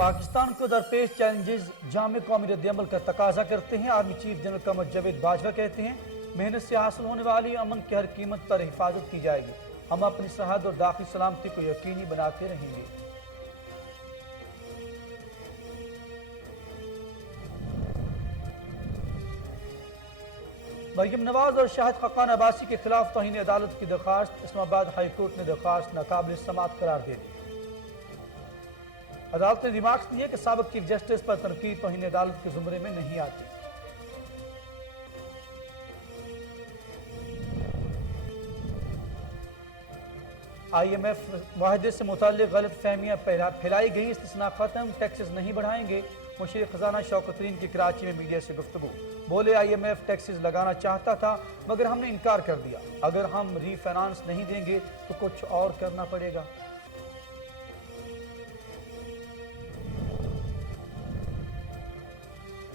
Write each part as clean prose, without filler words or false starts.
پاکستان کو درپیش چیلنجز جامع قومی رد عمل کا تقاضا کرتے ہیں۔ Army chief general Qamar Javed Bajwa کہتے ہیں محنت سے حاصل ہونے والی امن کی ہر قیمت پر حفاظت کی جائے گی۔ ہم اپنی سرحد اور داخلی سلامتی کو یقینی بناتے رہیں گے۔ مریم نواز اور شاہد خاقان عباسی کے خلاف توہین عدالت کی درخواست۔ اسلام آباد ہائی کورٹ نے درخواست ناقابل سماعت قرار دے دی۔ عدالت نے ریمارکس دیے کہ سابق چیف جسٹس پر تنقید توہین عدالت کے زمرے میں نہیں آتی۔ آئی ایم ایف معاہدے سے متعلق غلط فہمیاں پھیلائی گئی، استثناء ختم، ٹیکسز نہیں بڑھائیں گے۔ مشیر خزانہ شوکت ترین کی کراچی میں میڈیا سے گفتگو، بولے آئی ایم ایف ٹیکسز لگانا چاہتا تھا مگر ہم نے انکار کر دیا، اگر ہم ری فائنانس نہیں دیں گے تو کچھ اور کرنا پڑے گا۔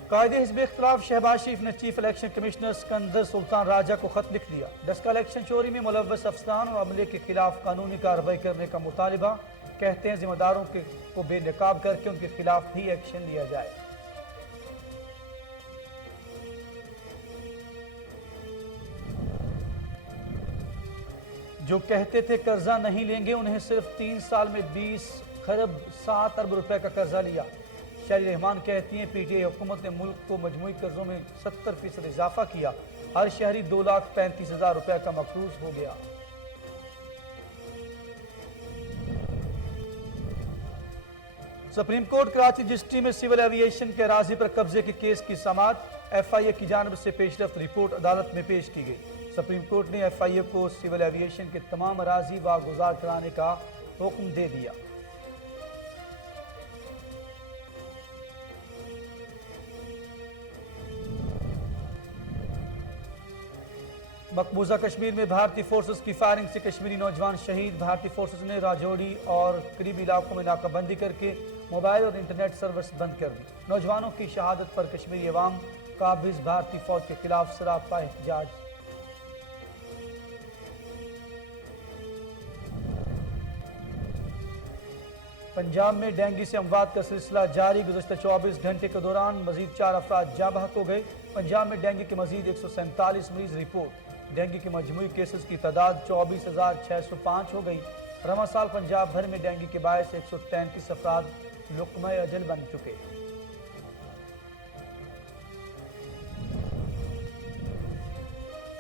قائد حزب اختلاف شہباز شریف نے چیف الیکشن کمشنر سکندر سلطان راجہ کو خط لکھ دیا۔ ڈسکا الیکشن چوری میں ملوث افسران اور عملے کے خلاف قانونی کارروائی کرنے کا مطالبہ، کہتے ہیں ذمہ داروں کو بے نقاب کر کے ان کے خلاف بھی ایکشن لیا جائے۔ جو کہتے تھے قرضہ نہیں لیں گے انہیں صرف 3 سال میں 20 خرب 7 ارب روپے کا قرضہ لیا۔ شہری رحمان کہتی ہیں پی ٹی آئی حکومت نے ملک کو مجموعی قرضوں میں 70% اضافہ کیا، ہر شہری 2,35,000 روپے کا مقروض ہو گیا۔ سپریم کورٹ کراچی رجسٹری میں سول ایوییشن کے اراضی پر قبضے کے کیس کی سماعت، ایف آئی اے کی جانب سے پیش رفت رپورٹ عدالت میں پیش کی گئی۔ سپریم کورٹ نے ایف آئی اے کو سول ایوییشن کے تمام اراضی واگزار کرانے کا حکم دے دیا۔ مقبوضہ کشمیر میں بھارتی فورسز کی فائرنگ سے کشمیری نوجوان شہید، بھارتی فورسز نے راجوڑی اور قریبی علاقوں میں ناکہ بندی کر کے موبائل اور انٹرنیٹ سروس بند کر دی۔ نوجوانوں کی شہادت پر کشمیری عوام قابض، بھارتی فوج کے خلاف سراپا احتجاج۔ پنجاب میں ڈینگی سے اموات کا سلسلہ جاری، گزشتہ 24 گھنٹے کے دوران مزید 4 افراد جاں بحق ہو گئے۔ پنجاب میں ڈینگی کے مزید 147 مریض رپورٹ، ڈینگی کی مجموعی کیسز کی تعداد 24,605 ہو گئی۔ رواں سال پنجاب بھر میں ڈینگی کے باعث 133 افراد لقمہ اجل بن چکے۔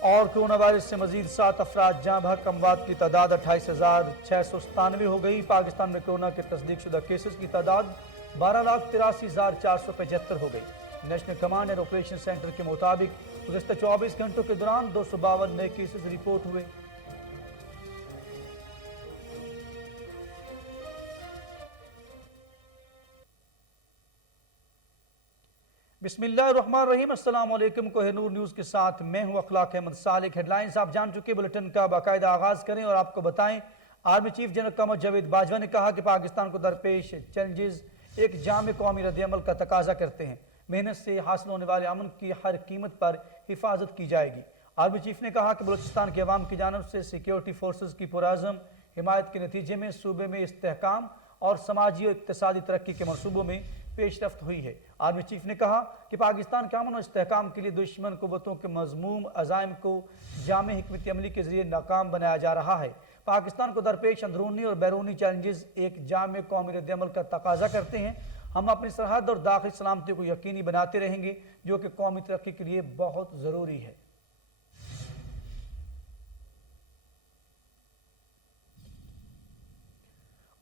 اور کرونا وائرس سے مزید 7 افراد جاں بحق، اموات کی تعداد 28,697 ہو گئی۔ پاکستان میں کرونا کے تصدیق شدہ کیسز کی تعداد 12,83,475 ہو گئی۔ National command and operation centre کے مطابق گزشتہ 24 گھنٹوں کے دوران 252 نئے کیسز رپورٹ ہوئے۔ بسم اللہ الرحمن الرحیم، السلام علیکم۔ کوہ نور نیوز کے ساتھ میں ہوں اخلاق احمد صالح۔ ہیڈ لائنز آپ جان چکے، بلٹن کا باقاعدہ آغاز کریں اور آپ کو بتائیں army chief general Qamar Javed Bajwa نے کہا کہ پاکستان کو درپیش چیلنجز ایک جامع قومی رد عمل کا تقاضا کرتے ہیں، محنت سے حاصل ہونے والے امن کی ہر قیمت پر حفاظت کی جائے گی۔ آرمی چیف نے کہا کہ بلوچستان کے عوام کی جانب سے سیکیورٹی فورسز کی پرعزم حمایت کے نتیجے میں صوبے میں استحکام اور سماجی اور اقتصادی ترقی کے منصوبوں میں پیش رفت ہوئی ہے۔ آرمی چیف نے کہا کہ پاکستان کے امن و استحکام کے لیے دشمن قوتوں کے مذموم عزائم کو جامع حکمت عملی کے ذریعے ناکام بنایا جا رہا ہے۔ پاکستان کو درپیش اندرونی اور بیرونی چیلنجز ایک جامع قومی رد عمل کا تقاضا کرتے ہیں۔ ہم اپنی سرحد اور داخلی سلامتی کو یقینی بناتے رہیں گے، جو کہ قومی ترقی کے لیے بہت ضروری ہے۔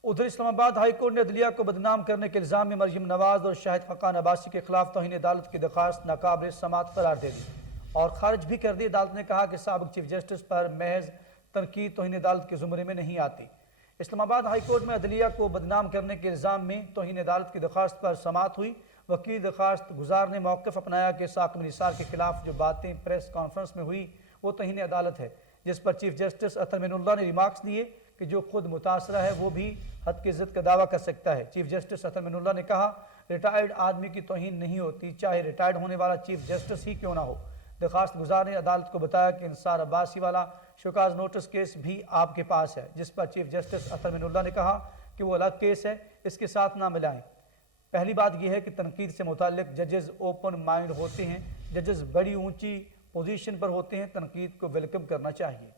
ادھر اسلام آباد ہائی کورٹ نے عدلیہ کو بدنام کرنے کے الزام میں مریم نواز اور شاہد خاقان عباسی کے خلاف توہین عدالت کی درخواست ناقابل سماعت قرار دے دی اور خارج بھی کر دی۔ عدالت نے کہا کہ سابق چیف جسٹس پر محض تنقید توہین عدالت کے زمرے میں نہیں آتی۔ اسلام آباد ہائی کورٹ میں عدلیہ کو بدنام کرنے کے الزام میں توہین عدالت کی درخواست پر سماعت ہوئی۔ وکیل درخواست گزار نے موقف اپنایا کہ ثاقب نثار کے خلاف جو باتیں پریس کانفرنس میں ہوئی وہ توہین عدالت ہے، جس پر چیف جسٹس اطہر معین اللہ نے ریمارکس دیے کہ جو خود متاثرہ ہے وہ بھی حد کی ضد کا دعویٰ کر سکتا ہے۔ چیف جسٹس اطہر معین اللہ نے کہا ریٹائرڈ آدمی کی توہین نہیں ہوتی، چاہے ریٹائرڈ ہونے والا چیف جسٹس ہی کیوں نہ ہو۔ درخواست گزار نے عدالت کو بتایا کہ انصار عباسی والا شوکاز نوٹس کیس بھی آپ کے پاس ہے، جس پر چیف جسٹس اطہر معین اللہ نے کہا کہ وہ الگ کیس ہے، اس کے ساتھ نہ ملائیں۔ پہلی بات یہ ہے کہ تنقید سے متعلق ججز اوپن مائنڈ ہوتے ہیں، ججز بڑی اونچی پوزیشن پر ہوتے ہیں، تنقید کو ویلکم کرنا چاہیے۔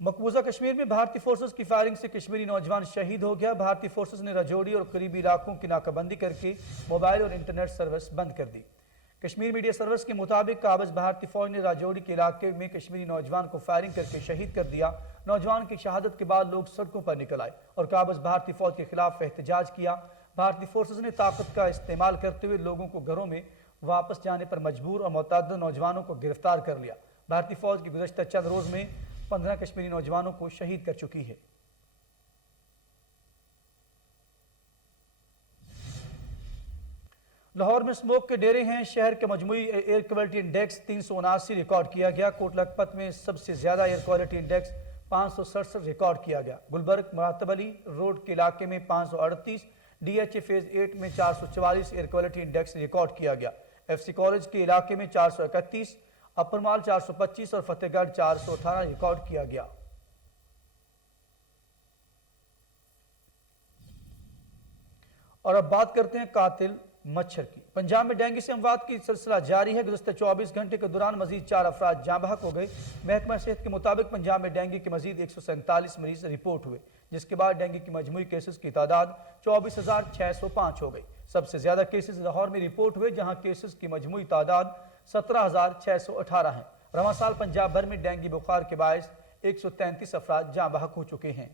مقبوضہ کشمیر میں بھارتی فورسز کی فائرنگ سے کشمیری نوجوان شہید ہو گیا۔ بھارتی فورسز نے راجوری اور قریبی علاقوں کی ناکہ بندی کر کے موبائل اور انٹرنیٹ سروس بند کر دی۔ کشمیر میڈیا سروس کے مطابق قابض بھارتی فوج نے راجوری کے علاقے میں کشمیری نوجوان کو فائرنگ کر کے شہید کر دیا۔ نوجوان کی شہادت کے بعد لوگ سڑکوں پر نکل آئے اور قابض بھارتی فوج کے خلاف احتجاج کیا۔ بھارتی فورسز نے طاقت کا استعمال کرتے ہوئے لوگوں کو گھروں میں واپس جانے پر مجبور اور متعدد نوجوانوں کو گرفتار کر لیا۔ بھارتی فوج کی گزشتہ چند روز میں 15 کشمیری نوجوانوں کو شہید کر چکی ہے۔ لاہور میں اسموک کے ڈیرے ہیں، شہر کے مجموعی ایئر کوالٹی انڈیکس 379 ریکارڈ کیا گیا۔ کوٹ لکھپت میں سب سے زیادہ ایئر کوالٹی انڈیکس 567 ریکارڈ کیا گیا۔ گلبرگ مراتب علی روڈ کے علاقے میں 538، ڈی ایچ اے فیز 8 میں 444 ایئر کوالٹی انڈیکس ریکارڈ کیا گیا۔ ایف سی کالج کے علاقے میں 431، اپر مال 425 اور فتح گڑھ 418 ریکارڈ کیا گیا۔ اور اب بات کرتے ہیں قاتل مچھر کی۔ پنجاب میں ڈینگی سے اموات کی سلسلہ جاری ہے۔ گزشتہ 24 گھنٹے کے دوران مزید 4 افراد جاں بحق ہو گئے۔ محکمہ صحت کے مطابق پنجاب میں ڈینگی کے مزید 147 مریض رپورٹ ہوئے، جس کے بعد ڈینگی کی مجموعی کیسز کی تعداد 24,605 ہو گئی۔ سب سے زیادہ کیسز لاہور میں رپورٹ ہوئے، جہاں کیسز کی مجموعی تعداد 17,618 ہیں۔ رواں سال پنجاب بھر میں ڈینگی بخار کے باعث 133 افراد جاں بحق ہو چکے ہیں۔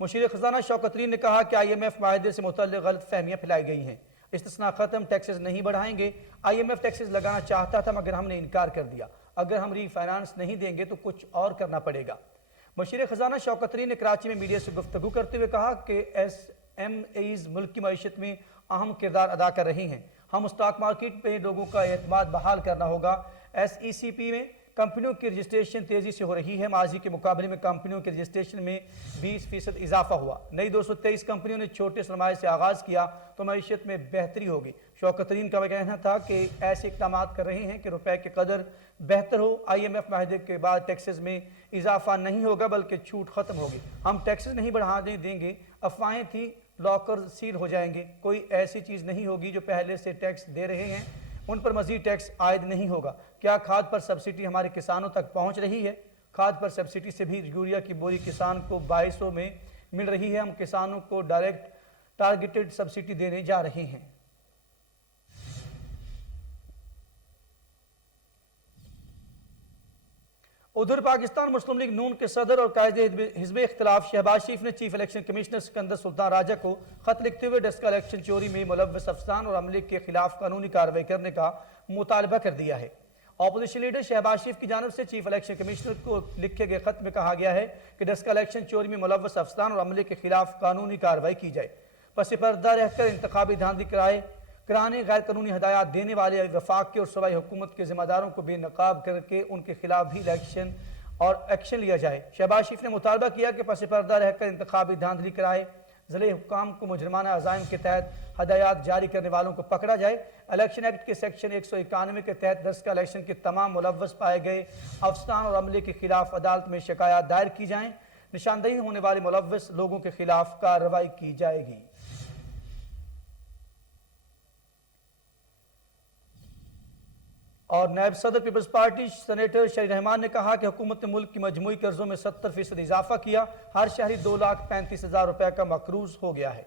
مشیر خزانہ شوکت ترین نے کہا کہ آئی ایم ایف معاہدے سے متعلق غلط فہمیاں پھیلائی گئی ہیں۔ استثناء ختم، ٹیکسز نہیں بڑھائیں گے۔ آئی ایم ایف ٹیکسز لگانا چاہتا تھا مگر ہم نے انکار کر دیا۔ اگر ہم ری فائنانس نہیں دیں گے تو کچھ اور کرنا پڑے گا۔ مشیر خزانہ شوکت ترین نے کراچی میں میڈیا سے گفتگو کرتے ہوئے کہا کہ ایس ایم ایز ملک کی معیشت میں اہم کردار ادا کر رہی ہیں۔ ہم اسٹاک مارکیٹ پہ لوگوں کا اعتماد بحال کرنا ہوگا۔ ایس ای سی پی میں کمپنیوں کی رجسٹریشن تیزی سے ہو رہی ہے۔ ماضی کے مقابلے میں کمپنیوں کے رجسٹریشن میں 20% اضافہ ہوا۔ نئی 223 کمپنیوں نے چھوٹے سرمایہ سے آغاز کیا تو معیشت میں بہتری ہوگی۔ شوکت ترین کا کہنا تھا کہ ایسے اقدامات کر رہے ہیں کہ روپے کی قدر بہتر ہو۔ آئی ایم ایف معاہدے کے بعد ٹیکسز میں اضافہ نہیں ہوگا بلکہ چھوٹ ختم ہوگی۔ ہم ٹیکسز نہیں بڑھانے دیں گے۔ افواہیں تھیں لاکر سیل ہو جائیں گے، کوئی ایسی چیز نہیں ہوگی۔ جو پہلے سے ٹیکس دے رہے ہیں ان پر مزید ٹیکس عائد نہیں ہوگا۔ کیا کھاد پر سبسڈی ہمارے کسانوں تک پہنچ رہی ہے؟ کھاد پر سبسڈی سے بھی یوریا کی بوری کسان کو 2200 میں مل رہی ہے۔ ہم کسانوں کو ڈائریکٹ ٹارگیٹڈ سبسڈی دینے جا رہے ہیں۔ ادھر پاکستان مسلم لیگ نون کے صدر اور قائد حزب اختلاف شہباز شریف نے چیف الیکشن کمشنر سکندر سلطان راجہ کو خط لکھتے ہوئے ڈسکا الیکشن چوری میں ملوث افسران اور عملے کے خلاف قانونی کارروائی کرنے کا مطالبہ کر دیا ہے۔ اپوزیشن لیڈر شہباز شریف کی جانب سے چیف الیکشن کمشنر کو لکھے گئے خط میں کہا گیا ہے کہ ڈسکا الیکشن چوری میں ملوث افسران اور عملے کے خلاف قانونی کارروائی کی جائے۔ پس پردہ رہ کر انتخابی دھاندلی کرانے، غیر قانونی ہدایات دینے والے وفاق کے اور صوبائی حکومت کے ذمہ داروں کو بے نقاب کر کے ان کے خلاف بھی الیکشن اور ایکشن لیا جائے۔ شہباز شریف نے مطالبہ کیا کہ پس پردہ رہ کر انتخابی دھاندلی کرائے ضلع حکام کو مجرمانہ عزائم کے تحت ہدایات جاری کرنے والوں کو پکڑا جائے۔ الیکشن ایکٹ کے سیکشن 191 کے تحت ڈسکا الیکشن کے تمام ملوث پائے گئے افسران اور عملے کے خلاف عدالت میں شکایات دائر کی جائیں۔ نشاندہی ہونے والے ملوث لوگوں کے خلاف کارروائی کی جائے گی۔ اور نائب صدر پیپلز پارٹی سینیٹر شہری رحمان نے کہا کہ حکومت نے ملک کی مجموعی قرضوں میں 70% اضافہ کیا، ہر شہری 2,35,000 روپے کا مقروض ہو گیا ہے۔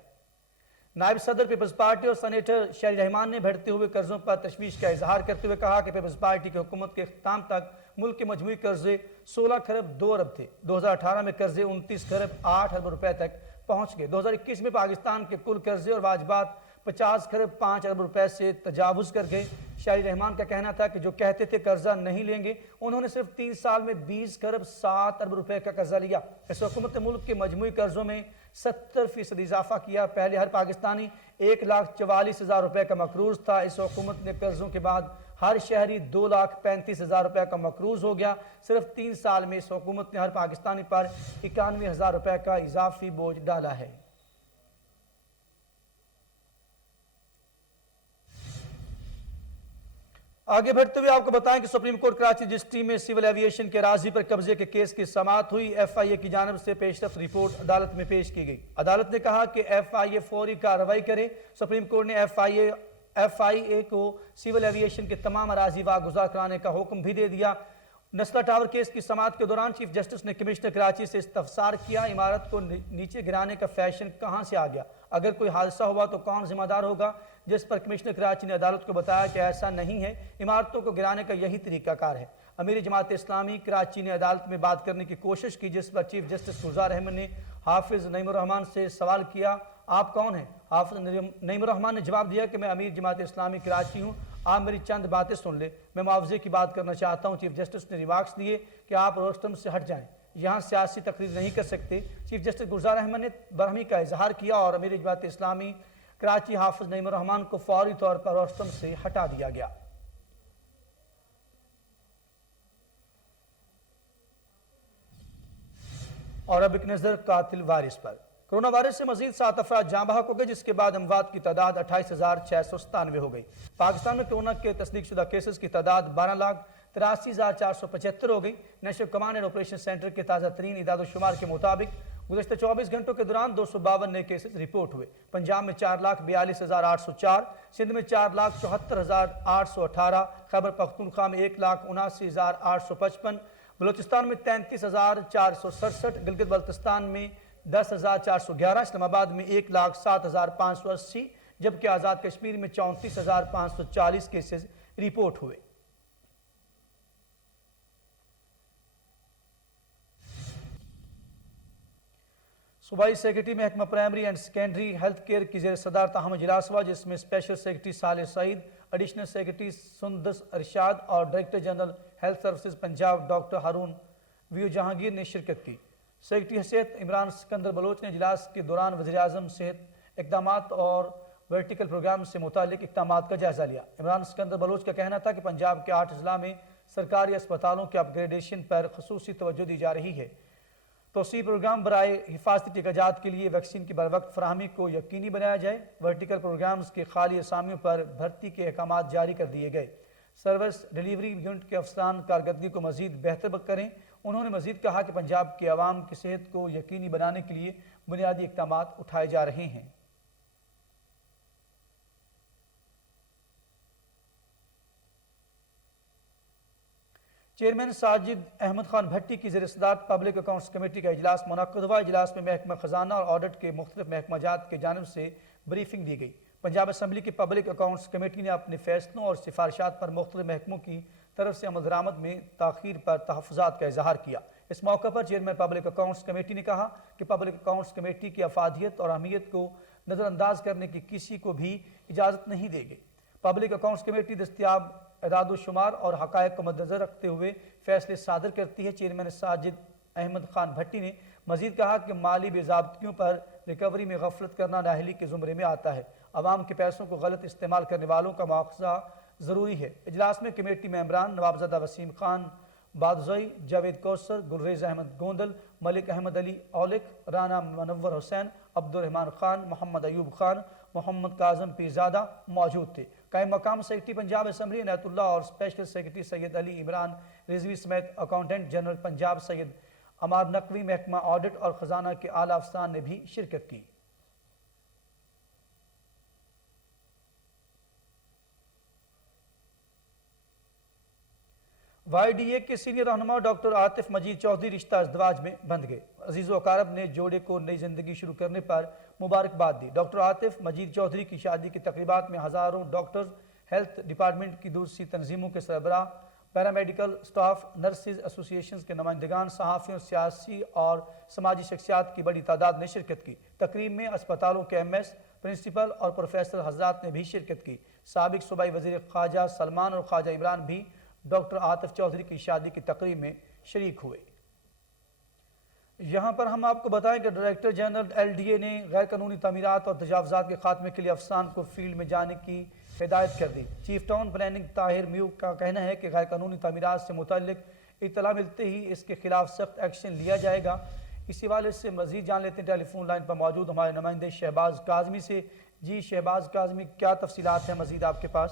نائب صدر پیپلز پارٹی اور سینیٹر شہری رحمان نے بڑھتے ہوئے قرضوں پر تشویش کا اظہار کرتے ہوئے کہا کہ پیپلز پارٹی کی حکومت کے اختتام تک ملک کے مجموعی قرضے 16 خرب 2 ارب تھے۔ 2018 میں قرضے 29 خرب 8 ارب روپے تک پہنچ گئے۔ 2021 میں پاکستان کے کل قرضے اور واجبات 50 خرب 5 ارب روپے سے تجاوز کر گئے۔ شہری رحمان کا کہنا تھا کہ جو کہتے تھے قرضہ نہیں لیں گے، انہوں نے صرف 3 سال میں 20 خرب 7 ارب روپے کا قرضہ لیا۔ اس حکومت نے ملک کے مجموعی قرضوں میں 70% اضافہ کیا۔ پہلے ہر پاکستانی 1,44,000 روپے کا مقروض تھا۔ اس حکومت نے قرضوں کے بعد ہر شہری 2,35,000 روپے کا مقروض ہو گیا۔ صرف 3 سال میں اس حکومت نے ہر پاکستانی پر 91,000 روپے کا اضافی بوجھ ڈالا ہے۔ آگے بڑھتے ہوئے آپ کو بتائیں کہ سپریم کورٹ کراچی رجسٹری میں سول ایویشن کے اراضی پر قبضے کے کیس کی سماعت ہوئی۔ ایف آئی اے کی جانب سے پیشرفت رپورٹ عدالت میں پیش کی گئی۔ عدالت نے کہا کہ ایف آئی اے فوری کارروائی کرے۔ سپریم کورٹ نے ایف آئی اے کو سول ایویشن کے تمام اراضی واگزار کرانے کا حکم بھی دے دیا۔ نسلا ٹاور کیس کی سماعت کے دوران چیف جسٹس نے کمشنر کراچی سے استفسار کیا، عمارت کو نیچے گرانے کا فیشن کہاں سے آ گیا؟ اگر کوئی حادثہ ہوا تو کون ذمہ دار ہوگا؟ جس پر کمشنر کراچی نے عدالت کو بتایا کہ ایسا نہیں ہے، عمارتوں کو گرانے کا یہی طریقہ کار ہے۔ امیر جماعت اسلامی کراچی نے عدالت میں بات کرنے کی کوشش کی، جس پر چیف جسٹس گلزار احمد نے حافظ نعیم الرحمان سے سوال کیا، آپ کون ہیں؟ حافظ نعیم الرحمان نے جواب دیا کہ میں امیر جماعت اسلامی کراچی ہوں، آپ میری چند باتیں سن لیں، میں معاوضے کی بات کرنا چاہتا ہوں۔ چیف جسٹس نے ریمارکس دیے کہ آپ روسٹم سے ہٹ جائیں، یہاں سیاسی تقریر نہیں کر سکتے۔ چیف جسٹس گلزار احمد نے برہمی کا اظہار کیا اور امیر جماعت اسلامی کراچی حافظ نعیم الرحمان کو فوری طور پر روسٹم سے ہٹا دیا گیا۔ اور اب ایک نظر قاتل وارث پر۔ کرونا وائرس سے مزید 7 افراد جاں بحق ہو گئے، جس کے بعد اموات کی تعداد 28,697 ہو گئی۔ پاکستان میں کرونا کے تصدیق شدہ کیسز کی تعداد 12,83,475 ہو گئی۔ National command and operation centre کے تازہ ترین اعداد و شمار کے مطابق گزشتہ 24 گھنٹوں کے دوران 252 نئے کیسز رپورٹ ہوئے۔ پنجاب میں 4,42,804، سندھ میں 4,74,818، خیبر پختونخوا میں 1,79,855، بلوچستان میں 33,467، گلگت بلتستان میں 10,411، اسلام آباد میں 1,07,580، جبکہ آزاد کشمیر میں 34,540 کیسز رپورٹ ہوئے۔ صوبائی سیکرٹری محکمہ primary and secondary health care کی زیر صدارت اہم اجلاس ہوا، جس میں special secretary Saleh Saeed, additional secretary Sundus Irshad اور director general health services Punjab doctor Haroon ویو جہانگیر نے شرکت کی۔ سیکرٹری صحت عمران سکندر بلوچ نے اجلاس کے دوران وزیراعظم صحت اقدامات اور ورٹیکل پروگرام سے متعلق اقدامات کا جائزہ لیا۔ عمران سکندر بلوچ کا کہنا تھا کہ پنجاب کے 8 اضلاع میں سرکاری اسپتالوں کے اپ گریڈیشن پر خصوصی توجہ دی جا رہی ہے۔ توسیع پروگرام برائے حفاظتی ٹیکہ جات کے لیے ویکسین کی بروقت فراہمی کو یقینی بنایا جائے۔ ورٹیکل پروگرامز کے خالی اسامیوں پر بھرتی کے احکامات جاری کر دیے گئے۔ سروس ڈیلیوری یونٹ کے افسران کارکردگی کو مزید بہتر کریں۔ انہوں نے مزید کہا کہ پنجاب کے عوام کی صحت کو یقینی بنانے کے لیے بنیادی اقدامات اٹھائے جا رہے ہیں۔ چیئرمین ساجد احمد خان بھٹی کی زیر صدارت پبلک اکاؤنٹس کمیٹی کا اجلاس منعقد ہوا۔ اجلاس میں محکمہ خزانہ اور آڈٹ کے مختلف محکمہ جات کی جانب سے بریفنگ دی گئی۔ پنجاب اسمبلی کی پبلک اکاؤنٹس کمیٹی نے اپنے فیصلوں اور سفارشات پر مختلف محکموں کی طرف سے عمل درآمد میں تاخیر پر تحفظات کا اظہار کیا۔ اس موقع پر چیئرمین پبلک اکاؤنٹس کمیٹی نے کہا کہ پبلک اکاؤنٹس کمیٹی کی افادیت اور اہمیت کو نظر انداز کرنے کی کسی کو بھی اجازت نہیں دے گی۔ پبلک اکاؤنٹس کمیٹی دستیاب اعداد و شمار اور حقائق کو مدنظر رکھتے ہوئے فیصلے صادر کرتی ہے۔ چیئرمین ساجد احمد خان بھٹی نے مزید کہا کہ مالی بے ضابطگیوں پر ریکوری میں غفلت کرنا نااہلی کے زمرے میں آتا ہے۔ عوام کے پیسوں کو غلط استعمال کرنے والوں کا مواخذہ ضروری ہے۔ اجلاس میں کمیٹی ممبران نوابزادہ وسیم خان بادزئی، جاوید کوثر، گلریز احمد گوندل، ملک احمد علی اولک، رانا منور حسین، عبد الرحمان خان، محمد ایوب خان، محمد کاظم پیرزادہ موجود تھے۔ قائم مقام سیکرٹری پنجاب اسمبلی عنایت اللہ اور اسپیشل سیکرٹری سید علی عمران رضوی سمیت اکاؤنٹنٹ جنرل پنجاب سید عمار نقوی، محکمہ آڈٹ اور خزانہ کے اعلیٰ افسران نے بھی شرکت کی۔ وائی ڈی اے کے سینئر رہنما ڈاکٹر عاطف مجید چودھری رشتہ ازدواج میں بندھ گئے۔ عزیز و اقارب نے جوڑے کو نئی زندگی شروع کرنے پر مبارکباد دی۔ ڈاکٹر عاطف مجید چودھری کی شادی کی تقریبات میں ہزاروں ڈاکٹرز، ہیلتھ ڈپارٹمنٹ کی دوسری تنظیموں کے سربراہ، پیرامیڈیکل سٹاف، نرسز ایسوسی ایشنز کے نمائندگان، صحافیوں، سیاسی اور سماجی شخصیات کی بڑی تعداد نے شرکت کی۔ تقریب میں اسپتالوں کے ایم ایس، پرنسپل اور پروفیسر حضرات نے بھی شرکت کی۔ سابق صوبائی وزیر خواجہ سلمان اور خواجہ عمران بھی ڈاکٹر عاطف چودھری کی شادی کی تقریب میں شریک ہوئے۔ یہاں پر ہم آپ کو بتائیں کہ director general L D A نے غیر قانونی تعمیرات اور تجاوزات کے خاتمے کے لیے افسران کو فیلڈ میں جانے کی ہدایت کر دی۔ چیف ٹاؤن پلاننگ طاہر میو کا کہنا ہے کہ غیر قانونی تعمیرات سے متعلق اطلاع ملتے ہی اس کے خلاف سخت ایکشن لیا جائے گا۔ اسی حوالے سے مزید جان لیتے ہیں ٹیلی فون لائن پر موجود ہمارے نمائندے شہباز کاظمی سے۔ جی شہباز کاظمی، کیا تفصیلات ہیں مزید آپ کے پاس؟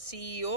CEO,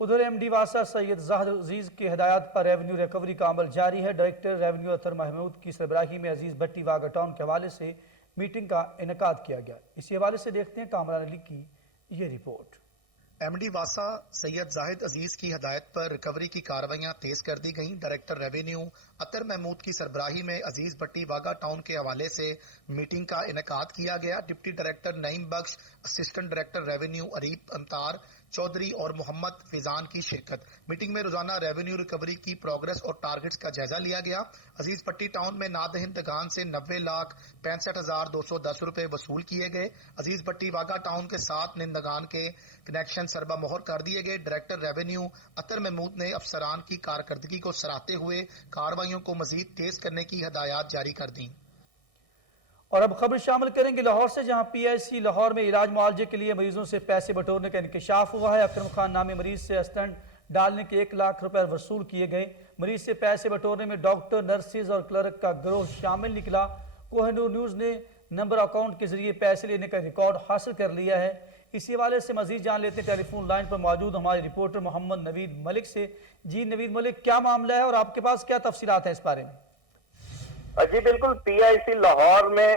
ادھر ایم ڈی واسا سید زاہد عزیز کی ہدایات پر ریونیو ریکوری کا عمل جاری ہے۔ ڈائریکٹر ریونیو اطہر محمود کی سربراہی میں عزیز بھٹی واگا ٹاؤن کے حوالے سے میٹنگ کا انعقاد کیا گیا۔ اسی حوالے سے دیکھتے ہیں کامران علی کی یہ رپورٹ۔ ایم ڈی واسا سید زاہد عزیز کی ہدایت پر ریکوری کی کارروائیاں تیز کر دی گئیں۔ ڈائریکٹر ریونیو اطہر محمود کی سربراہی میں عزیز بھٹی واگا ٹاؤن کے حوالے سے میٹنگ کا انعقاد کیا گیا۔ ڈپٹی ڈائریکٹر نعیم بخش، اسسٹنٹ ڈائریکٹر ریونیو اریب امطار چودھری اور محمد فیضان کی شرکت۔ میٹنگ میں روزانہ ریونیو ریکوری کی پروگرس اور ٹارگٹس کا جائزہ لیا گیا۔ عزیز بھٹی ٹاؤن میں نادہندگان سے 90,65,210 روپے وصول کیے گئے۔ عزیز بھٹی واگا ٹاؤن کے 7 نندگان کے کنیکشن سربا مہر کر دیے گئے۔ ڈائریکٹر ریونیو اطہر محمود نے افسران کی کارکردگی کو سراہتے ہوئے کارروائیوں کو مزید تیز کرنے کی ہدایات جاری کر دیں۔ اور اب خبر شامل کریں گے لاہور سے، جہاں پی آئی سی لاہور میں علاج معالجے کے لیے مریضوں سے پیسے بٹورنے کا انکشاف ہوا ہے۔ اکرم خان نامی مریض سے اسٹنٹ ڈالنے کے 1 لاکھ روپے وصول کیے گئے۔ مریض سے پیسے بٹورنے میں ڈاکٹر، نرسز اور کلرک کا گروہ شامل نکلا۔ کوہ نور نیوز نے نمبر اکاؤنٹ کے ذریعے پیسے لینے کا ریکارڈ حاصل کر لیا ہے۔ اسی حوالے سے مزید جان لیتے ہیں ٹیلی فون لائن پر موجود ہمارے رپورٹر محمد نوید ملک سے۔ جی نوید ملک، کیا معاملہ ہے اور آپ کے پاس کیا تفصیلات ہیں اس بارے میں؟ جی بالکل، پی آئی سی لاہور میں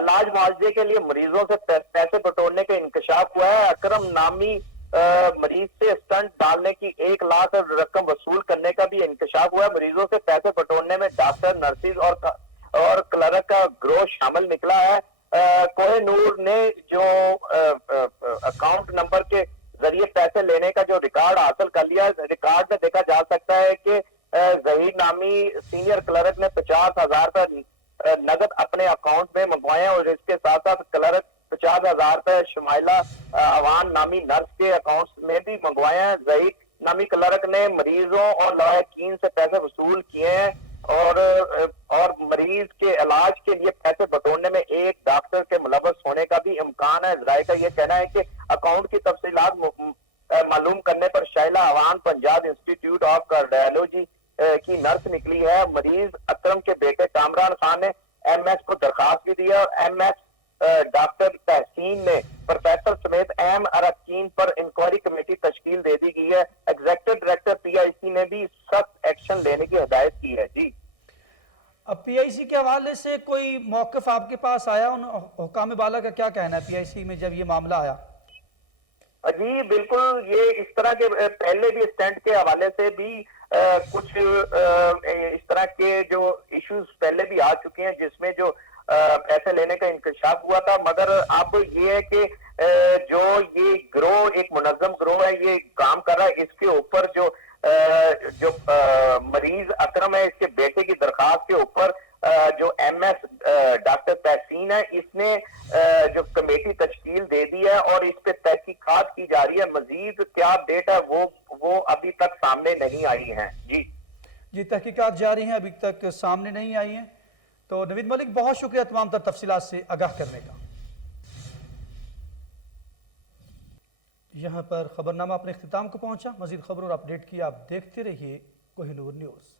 علاج معالجے کے لیے مریضوں سے پیسے بٹورنے کا انکشاف ہوا ہے۔ اکرم نامی مریض سے اسٹنٹ ڈالنے کی 1 لاکھ رقم وصول کرنے کا بھی انکشاف ہوا ہے۔ مریضوں سے پیسے بٹورنے میں ڈاکٹر، نرسز اور کلرک کا گروہ شامل نکلا ہے۔ کوہ نور نے جو اکاؤنٹ نمبر کے ذریعے پیسے لینے کا جو ریکارڈ حاصل کر لیا، ریکارڈ میں دیکھا جا سکتا ہے کہ ظہیر نامی سینئر کلرک نے 50,000 روپے نقد اپنے اکاؤنٹ میں منگوائے ہیں، اور اس کے ساتھ ساتھ کلرک 50,000 روپے شمائلہ اوان نامی نرس کے اکاؤنٹ میں بھی منگوائے ہیں۔ ظہیر نامی کلرک نے مریضوں اور لواحقین سے پیسے وصول کیے ہیں اور مریض کے علاج کے لیے پیسے بٹورنے میں ایک ڈاکٹر کے ملوث ہونے کا بھی امکان ہے۔ ذرائع کا یہ کہنا ہے کہ اکاؤنٹ کی تفصیلات معلوم کرنے پر Shaila Awan Punjab institute of cardiology کی نرس نکلی ہے۔ مریض اکرم کے بیٹے کامران خان نے ایم ایس کو درخواست بھی دیا، اور ایم ایس ڈاکٹر تحسین نے پروفیسر سمیت اہم اراکین پر انکوائری کمیٹی تشکیل دے دی گئی ہے۔ ایگزیکٹو ڈائریکٹر پی آئی سی نے بھی سخت ایکشن لینے کی ہدایت کی ہے۔ جی اب پی آئی سی کے حوالے سے کوئی موقف آپ کے پاس آیا؟ ان حکام بالا کا کیا کہنا ہے پی آئی سی میں جب یہ معاملہ آیا؟ جی بالکل، یہ اس طرح کے پہلے بھی اسٹینٹ کے حوالے سے بھی کچھ اس طرح کے جو ایشوز پہلے بھی آ چکے ہیں، جس میں جو پیسے لینے کا انکشاف ہوا تھا، مگر اب یہ ہے کہ جو یہ گروہ ایک منظم گروہ ہے، یہ کام کر رہا ہے۔ اس کے اوپر جو مریض اکرم ہے، اس کے بیٹے کی درخواست کے اوپر جو ایم ایس ڈاکٹر تحسین ہے، اس نے جو کمیٹی تشکیل دے دی ہے اور اس پہ تحقیقات کی جا رہی ہے۔ مزید کیا اپڈیٹ ہے وہ ابھی تک سامنے نہیں آئی ہیں۔ جی تحقیقات جاری ہیں، ابھی تک سامنے نہیں آئی ہیں۔ تو نوید ملک، بہت شکریہ تمام تر تفصیلات سے آگاہ کرنے کا۔ یہاں پر خبرنامہ اپنے اختتام کو پہنچا۔ مزید خبروں اور اپڈیٹ کی آپ دیکھتے رہیے کوہ نور نیوز۔